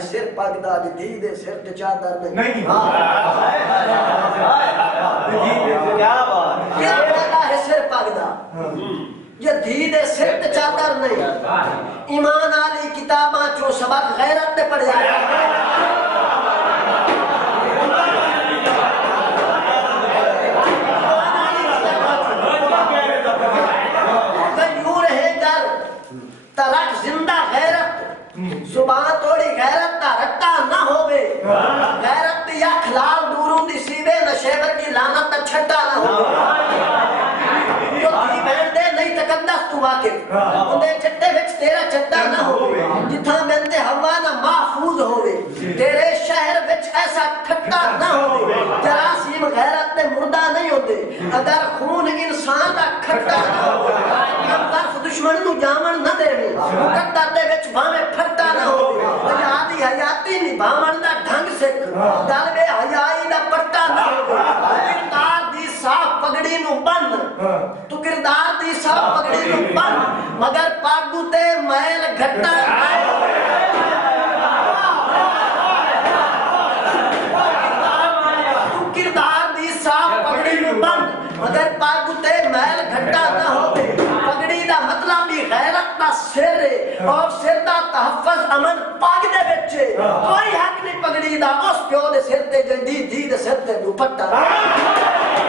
ہے سر پگدا جی دے سر تے چادر نہیں کیا بات کیا پگدا ہے سر پگدا یہ دھی دے سر تے چادر نہیں ایمان علی کتاباں چو سبق غیرت نے پڑھ جائے ترک زندہ غیرت زبان توڑی غیرت تا رٹا نہ ہوگے غیرت دی اخلال دوروں دی سیوے نشیبر کی لانت تا چھٹا نہ ہوگے جو تھی بہن دے نہیں تقدس تو واقف انہیں چٹے وچ تیرا چٹا نہ ہوگے جتھاں بنتے ہوا نہ محفوظ ہوگے تیرے شہر وچ ایسا ٹھٹا نہ ہوگے جراثیم غیرت نے مردہ نہیں ہوتے اگر خون انسان دا کھٹا نہ ہوگے طرف دشمن نو جامن نہ دے مقدر دے وچ بھاویں پھٹا نہ ہوگے حیاتی حیاتی نہیں بھامن دا ڈھنگ سے دل میں حیائی دا پٹا نہ ہوگے کردار دی صاف پگڑی نو بن تو کردار دی صاف پگڑی نو بن مگر پاگو تے محل گھٹا تو کردار دی صاف پگڑی نو بن مگر پاگو تے محل گھٹا نہ ہوگے پگڑی دا مطلب بھی غیرت دا سر ہے اور سر دا تحفظ امن پاگ دے بچے کوئی حق نہیں پگڑی دا اس پیو دے سر تے جندی دی دے سر تے دوپٹا بات